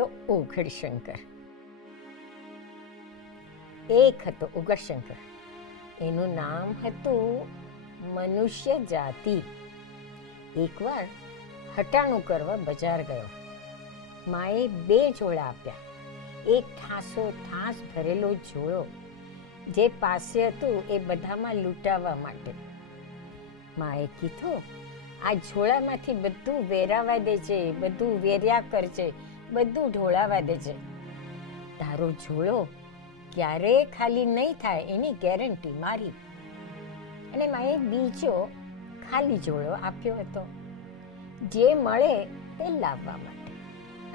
ગયેલો ઉઘડશંકર. એક હતો ઉઘડશંકર, એનું નામ હતું મનુષ્ય જાતિ. એકવાર હટાણું કરવા બજાર ગયો. માએ 2 ઝોળા આપ્યા. એક ઠાસો ઠાસ ભરેલો ઝોળો, જે પાસે હતું એ બધામાં લૂંટાવવા માટે. માએ કીધું, આ ઝોળામાંથી બધું વેરાવા દેજે, બધું વેર્યા કરજે, બધું ઢોળાવા દેજે. તારો ઝોળો ક્યારેય ખાલી નહીં થાય એની ગેરંટી મારી. અને માએ બીજો ખાલી ઝોળો આપ્યો હતો, જે મળે તે લાવવા માટે.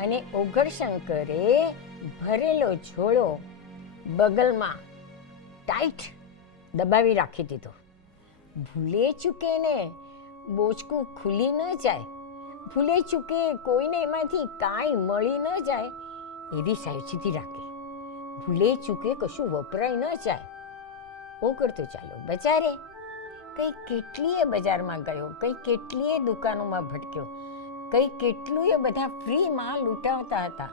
અને ઉઘડશંકરે ભરેલો ઝોળો બગલમાં ટાઈટ દબાવી રાખી દીધો. ભૂલે ચૂકે ને બોચકું ખુલી ન જાય, ભૂલે ચૂકે કોઈને એમાંથી કાંઈ મળી ન જાય એવી સાવચેતી રાખી. ભૂલે ચૂકે કશું વપરાય ન જાય. ઓગળતો ચાલો બજારે. કંઈ કેટલીય બજારમાં ગયો, કંઈ કેટલીય દુકાનોમાં ભટક્યો, કંઈ કેટલુંય બધા ફ્રીમાં લૂંટાવતા હતા,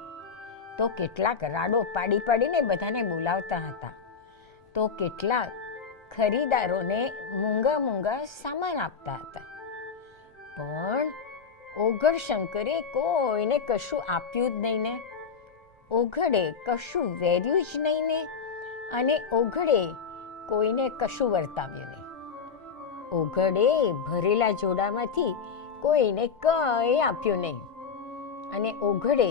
તો કેટલાક રાડો પાડી પાડીને બધાને બોલાવતા હતા, તો કેટલાક ખરીદારોને મૂંગા મૂંગા સામાન આપતા હતા. પણ ઉઘડશંકરે કોઈને કશું આપ્યું જ નહીં ને, ઓઘડે કશું વેર્યું જ નહીં ને, અને ઓઘડે કોઈને કશું વર્તાવ્યું નહીં. ઓઘડે ભરેલા જોડામાંથી કોઈને કંઈ આપ્યું નહીં, અને ઓઘડે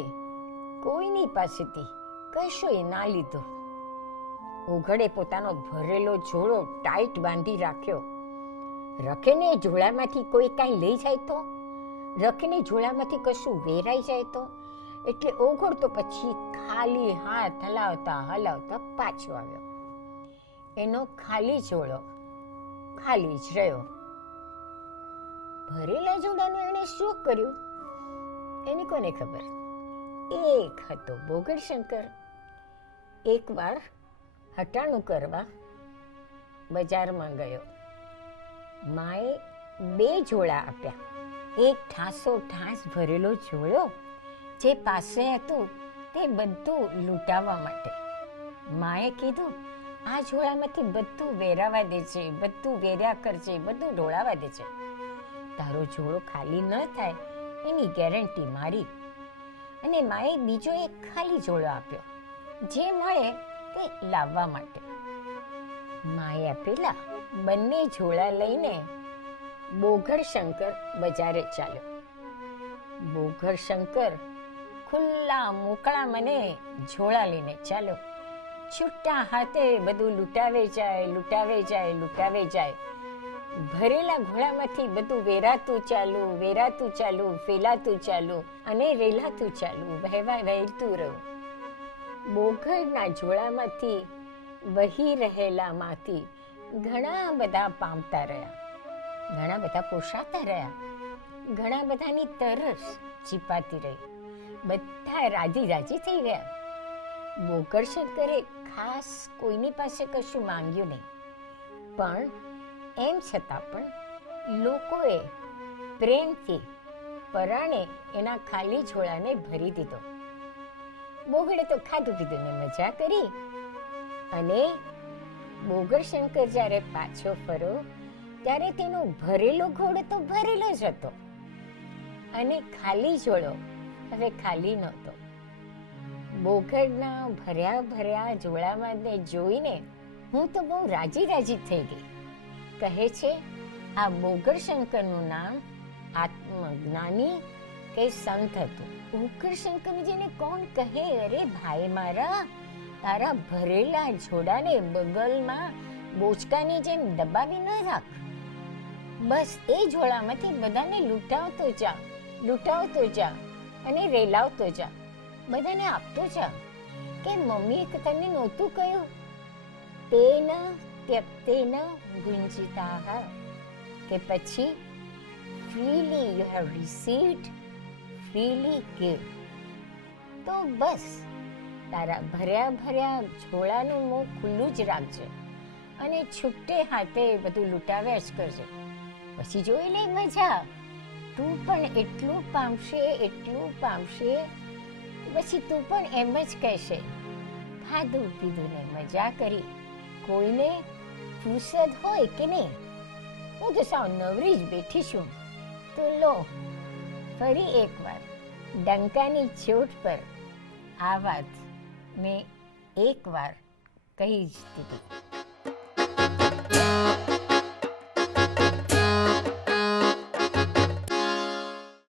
કોઈની પાસેથી કશું ના લીધું. ઓઘડે પોતાનો ભરેલો ઝોળો ટાઈટ બાંધી રાખ્યો. રખેને ઝોળામાંથી કોઈ કાંઈ લઈ જાય તો, રખેને ઝોળામાંથી કશું વેરાઈ જાય તો, એટલે ઓઘડતો પછી ખાલી હાથ હલાવતા હલાવતા પાછો આવ્યો. એનો ખાલી ઝોળો ખાલી જ રહ્યો. ભરેલા ઝોળાનું એણે શું કર્યું એની કોને ખબર. એક હતો ઉઘડશંકર. એકવાર હટાણું કરવા બજારમાં ગયો. માએ 2 ઝોળા આપ્યા. એક ઠાસો ઠાસ ભરેલો ઝોળો, જે પાસે હતું તે બધું લૂંટાવવા માટે. માએ કીધું, આ ઝોળામાંથી બધું વેરાવા દેજે, બધું વેર્યા કરજે, બધું ઢોળાવા દેજે. તારો ઝોળો ખાલી ન થાય એની ગેરંટી મારી. અને માએ બીજો એક ખાલી ઝોળો આપ્યો, જે મળે તે લાવવા માટે. માએ આપેલા બંને ઝોળા લઈને ઉઘડશંકર બજારે ચાલ્યો. ઉઘડશંકર ખુલ્લા મોકળા મને ઝોળા લઈને ચાલ્યો. છૂટા હાથે બધું લૂંટાવે જાય, લૂંટાવે જાય, લૂંટાવે જાય. ભરેલા ઘોડામાંથી બધું વેરાતું ચાલુ, વેરાતું ચાલુ, ફેલાતું ચાલુ અને રેલાતું ચાલુ, વહેતું રહ્યું. બોઘડના ઝોળામાંથી વહી રહેલામાંથી ઘણા બધા પામતા રહ્યા, ઘણા બધા પોષાતા રહ્યા, ઘણા બધાની તરસ છીપાતી રહી. બધા રાજી રાજી થઈ ગયા. ઉઘડશંકરે ખાસ કોઈની પાસે કશું માંગ્યું નહીં, પણ એમ છતાં પણ લોકોએ પ્રેમથી પરાણે એના ખાલી ઝોળાને ભરી દીધો. બોઘડે તો ખાધું પીધું ને મજા કરી. અને ઉઘડશંકર જ્યારે પાછો ફર્યો ત્યારે તેનો ભરેલો ઘોડો તો ભરેલો જ હતો, અને ખાલી ઝોળો હવે ખાલી નહોતો. બોઘડના ભર્યા ભર્યા ઝોળામાં જોઈને હું તો બહુ રાજી રાજી થઈ ગઈ. કહે છે, આ ઉઘડશંકરનું નામ આત્મજ્ઞાની કે સંત હતું. ઉઘડશંકર જેને કોણ કહે, અરે ભાઈ મારા, તારા ભરેલા ઝોળાને બગલમાં બોચકાની જેમ દબાવી ન રાખ. બસ એ ઝોળામાંથી બધાને લૂંટાવતો જા, લૂંટાવતો જા અને રેલાવતો જા, બધાને આપતો જા. કે મમ્મીએ તને નહોતું કહ્યું, તેન ત્યક્તેન ભુંજીતાઃ, કે પછી freely you have received, freely give. તો બસ તારા ભર્યા ભર્યા ઝોળાનું મોં ખુલ્લું જ રાખજે અને છૂટે હાથે બધું લૂંટાવ્યા જ કરજે. પછી જોઈ લે મજા. તું પણ એટલું પામશે, એટલું પામશે પછી તું પણ એમ જ કહેશે, ખાધું પીધું ને મજા કરી, કોઈને ફુરસદ હોય કે નહીં, હું તો સાવ નવરી જ બેઠી છું. તો લો ફરી એકવાર ડંકાની ચોટ પર આ વાત મેં એકવાર કહી જ દીધી.